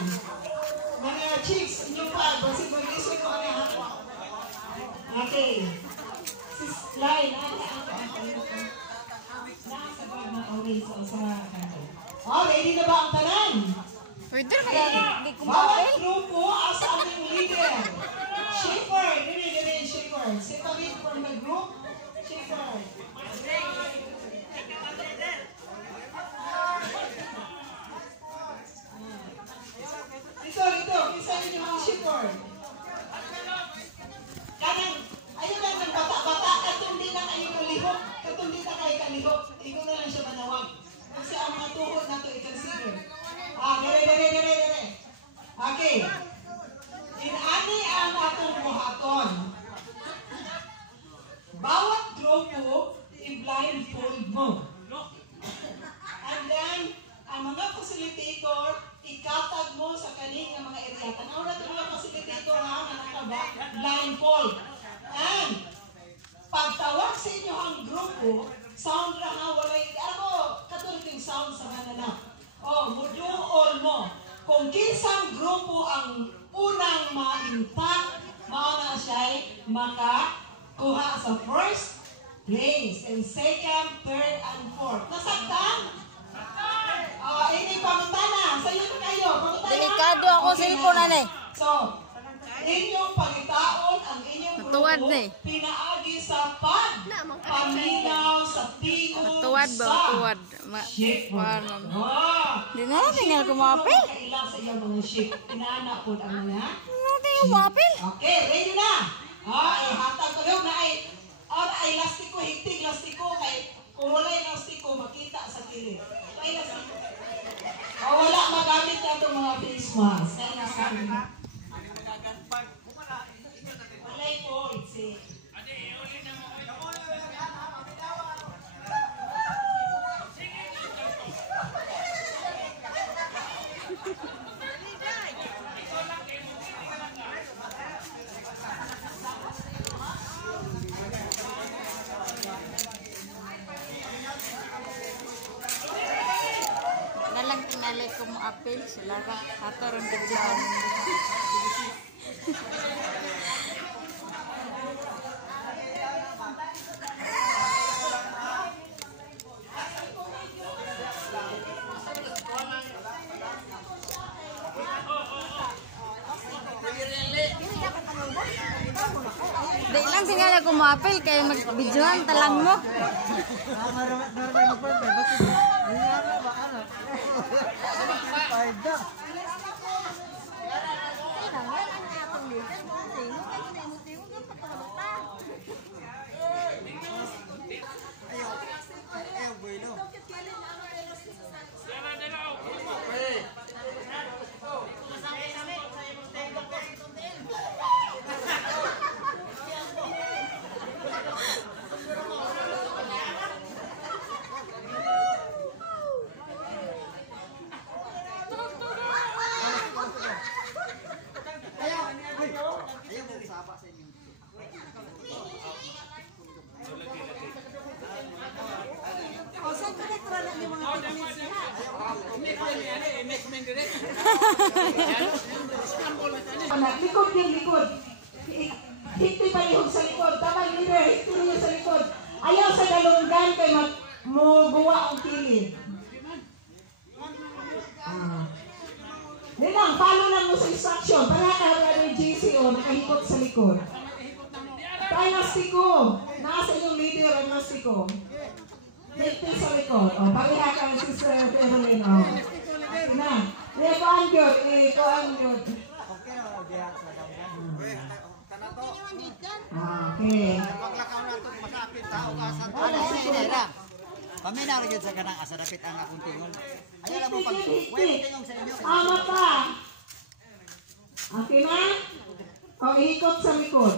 Mga chicks, inyong pa. Basi mag-isip ko ano ha. Okay. Sis Line, nasa bag na orange sa kanto. Oh, ready na ba ang tanan? Pwede ka hindi bawat grupo asa aming leader. Shipper, dili, Shipper. Separate from the group. Shipper. Ito, isa inyo ang shipper. Kanang, ayun lang ng bata-bata, katong di na kayo kalihok, katong di na kayo kalihok, ikaw na lang siya manawag. Kasi ang mga tuhod na ito, i-consider. Dere. Okay. Inani ang atong buhaton. Bawat grupo, i-blindfold mo. And then, ang mga facilitator, ikatag mo sa kaning mga area. Tanaw na ito mga facilitator ha, blindfold. And, pagtawag sa inyo ang grupo, sound ra ha, walay, katulad yung sound sa mananap. Muduol mo. Kung kinsang grupo ang unang ma-impact, mauna siya'y makakuha sa first place, and second, third, and fourth. Nasagtan? Ini pangutana. Sa'yo na kayo. Pangutana. Delikado ako sa cellphone nanay. So, inyong pangitaon ang inyong grupo pinaagi sa paminaw sa tingog sa shipper. Di na tinggal kumapil. Kailang sa iyong mga ship. Pinaanak po ang mga Tinggal kumapil. Okay, ready na. Ihatag ko yung na ay lastiko, higtig lastiko. Kung wala yung lastiko, makita sa kilid. Ay lastiko. Wala magamit na itong mga face mask. Kaya lastiko. Walay po, it's Nalang tingali ko mo apel sila ka hataron biglaan. Di lang tinggal ako mo-apel kaya mag-videoan talang mo. Likod. Hiti pa lihog sa likod. Tama, leader. Hiti niyo sa likod. Ayaw sa galunggan kay muguwa ang kilid. Nilang, follow lang mo sa instruction. Para ka ng GCO, nakahikot sa likod. Tayo nastiko. Nasa yung leader ang nastiko. Hiti sa likod. Pariha ka ang sister Evelyn. Na. Ikuan yun. Okay. Kami narigid sa kanang asarapit ang akong tingol. Ayaw lang mo pag tingong sa inyo. Ama pa. Okay na? Ihikot sa likod.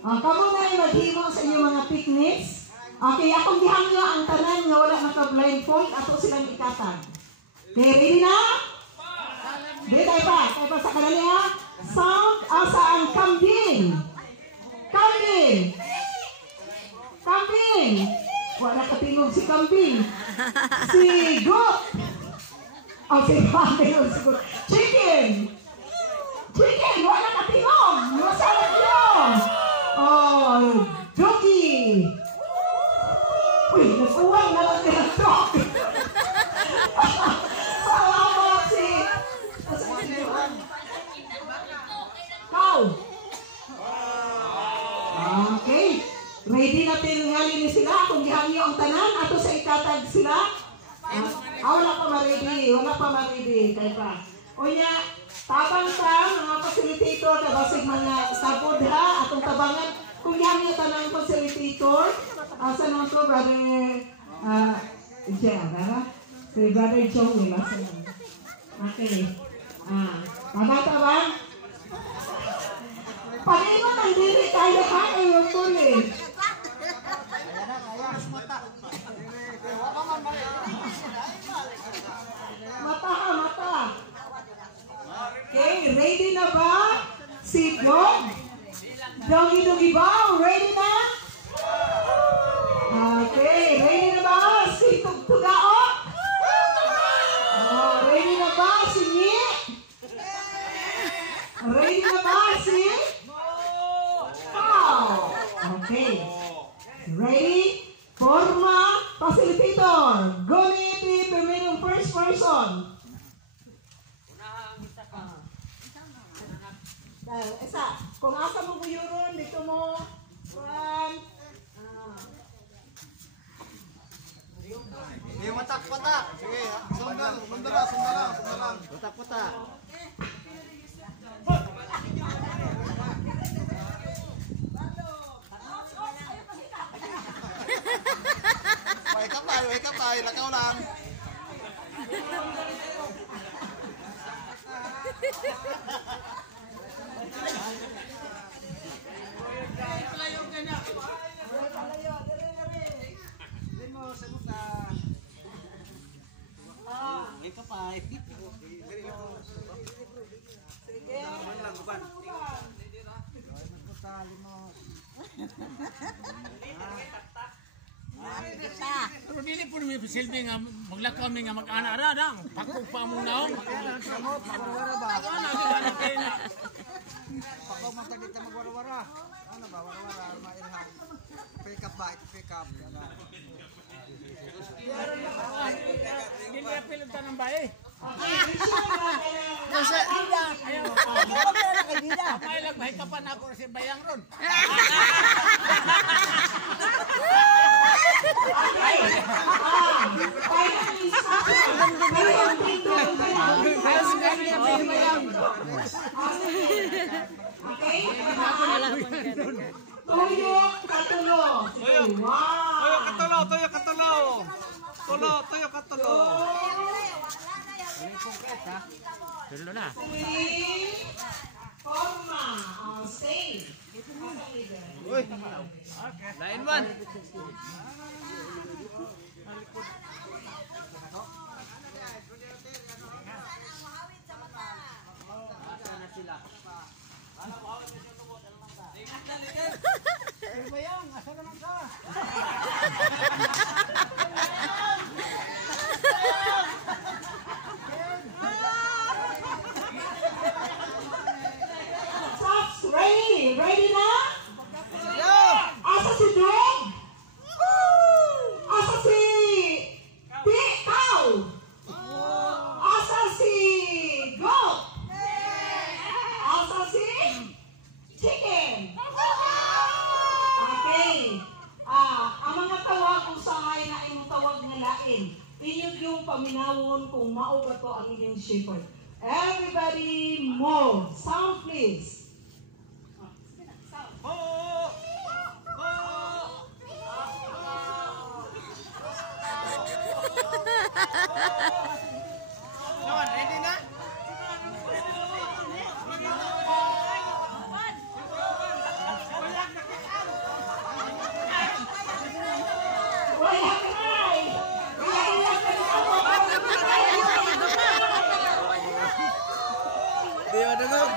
Kamu na yung maghimo sa inyong mga picnics. Okay, akong gihangyo ang tanan nga wala naka-blindfold. Ato silang ikatag. Okay, ready na? Ready tayo pa sa kanali ha? Sound asa ang kambing. Kambing. Kambing. Wala katingog si Kambing. Si Goat. Oh, si Kambing. Si Goat. Chicken. Chicken. Wala katingog. Masarap yun. Oh, Jockey. Uy, nagkuwang na lang ng truck. Salamat si... Cow. Okay. Ready na tingali ni sila kung gihangyo ang tanan ato sa ikatag sila. Wala pa ma-ready. Wala pa ma-ready. Kaya pa. O niya, tabang ka mga facilitator na basig mga sabod ha atong tabangan. Kung gihangyo tanan facilitator, asa naman to, brother Jem, si brother Joey. Okay. Tabang-tabang. Paningon ang diri kaya ha, yung tuli. Mata ha, mata. Okay, ready na ba? Sitlog? Dogi-dogi ba? Ready na? Okay, ready na ba? Si Tugao? Ready na ba? Si Nyi? Ready na ba? Si? Okay. Ready? Forma. Facilitator. Guniti. Permit yung first person. Isa. Kung asa mo buyuron, dito mo. Yung matak-patak. Sige, sundan lang. Patak-patak. Wake up tayo, lakaw lang. Wake up tayo. Pero dili po namin silbi nga maglakaw kami nga mag-ana ra na pakog pa mo naong. Magwara ba? Pakog man tagit na magwara-wara. Ano ba wara-wara mailhan. Pick up ba? Pick up. Dili apil ta nang bae. May lang bahay ka pa na ako si Bayang ron. Tuyo katulo. Tuyo katulo. Tulo na. Forma. Stay. Uy. Lain man. Bayang, asa naman ka? Sops, ready? Ready na? Asa si Dog? Asa si Cow? Asa si Goat? Asa si Chicken? Okay. Ang mga tawag kung sangay na imong tawag nga lain, inyong yung paminawon kung mao ba to ang inyong shepherd. Everybody move. Sound please. Ready na? Wala ka ay! Wala ka Di ba dugog?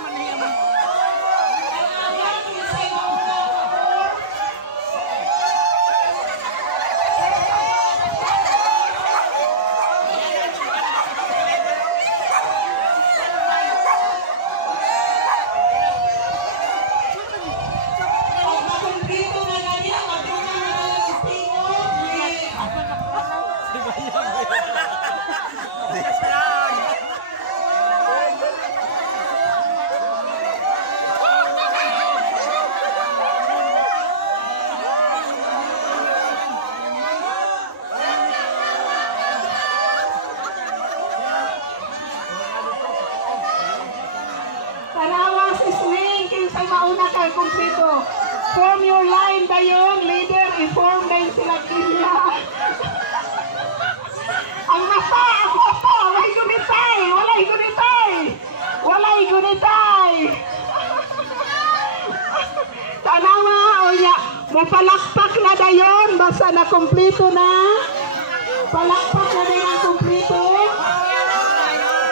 Maniya Kinsay mauna favor? Pag makumpleto na ganyan, madungan na lang yung tingog. Tanawa si Swing, kinsay mauna kay kumpleto. Form your line dayon, leader, i-form na yung sila kilya. Ang mata, walay gunitay, walay gunitay, walay gunitay. Tanawa, o ya, mapalakpak na dayon, basta na kumpleto na. Palakpak na dayon ang kumpleto.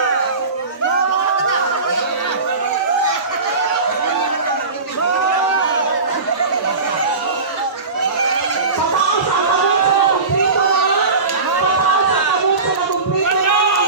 Pataas ang kamot sa nakumpleto na. Pataas ang kamot sa nakumpleto na.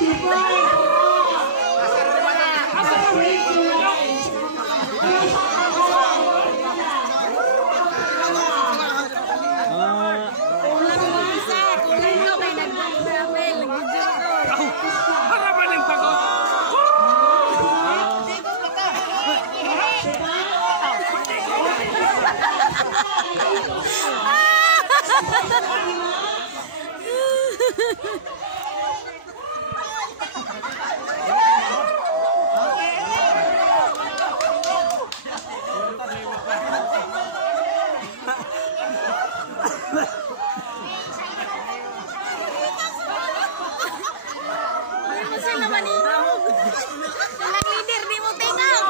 Isang. Sila maninog. Silang leader, di mo tingnan.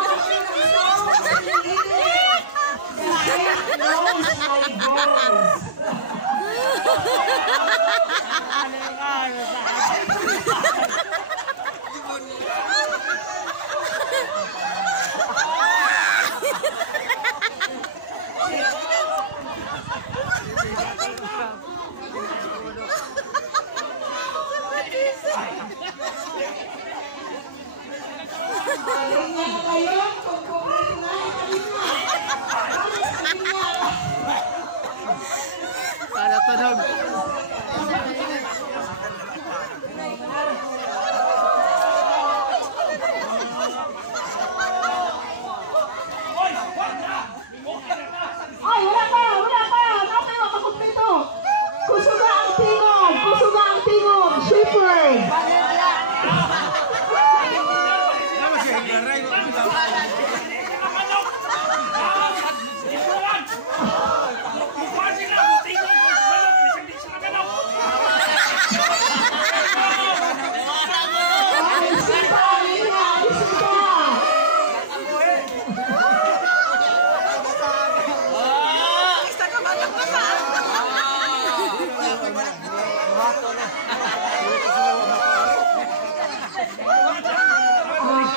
Ay, wala pa! Napay makakumpleto! Kusuga ang tingog! Shepherd!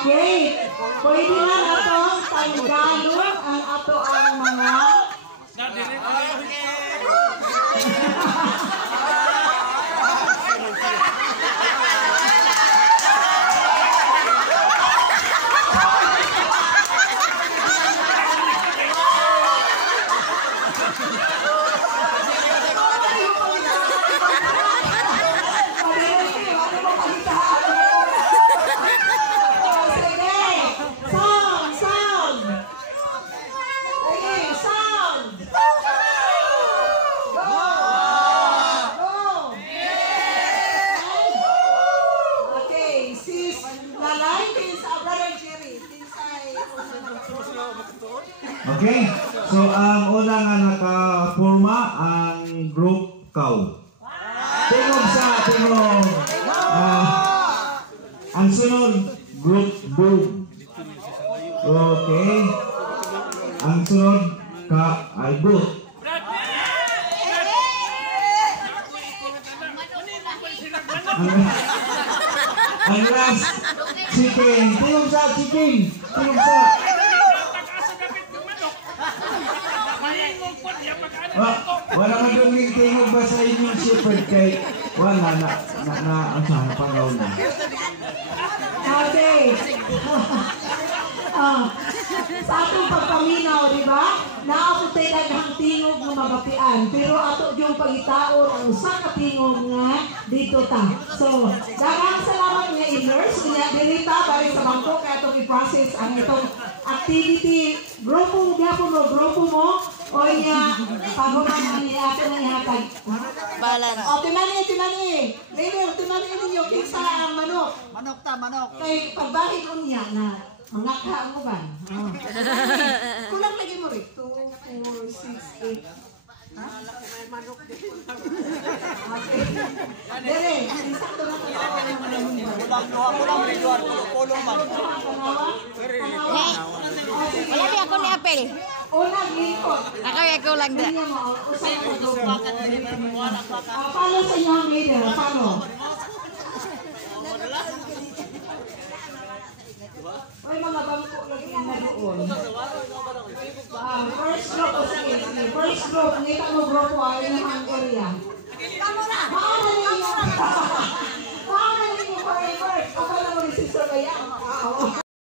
Okay, pwede na atong paggalog ang ato ang mga Sige, Okay? So, ang una nga nakaporma ang group cow. Tingog sa tingog. Ang sunod, group bull. Okay. Ang sunod, ay goat. Ang last, chicken. Tingog sa chicken. Tingog sa. Wala man yung tingog ba sa inyong shepherd kay wala ang sana pangaw na. Okay. Sa atong pagpaminaw, di ba? Naaputay daghang tingog nga mabapian, pero ato yung pagitaon ang usa ka tingog nga dito ta. So, daghang salamat nga i-nurse nga dirita bali sa bangko kay atong i-process ang itong activity. Grupo mo o iya paghuman ni ato nga ihatag. Balance. O timani. Later timani ninyo kinsa ang manok. Manok. Kay pagbahid unya na mga ka mo ba? Kulang lagi mo rin. 2, 4, 6, 8. Ha? Okay. Dere, sakto na ito. Kulong man. Wala di ako ni Apel. Unang lingkod. Ako lang da. Usay ko doon. Paano sa inyo ang leader? Paano? Ay, mga bangko lagi na doon. First group, sige. First group, ngita mo grupo ay ng Korea. Paano ninyo forever? Ako na mo si Sir Bayan.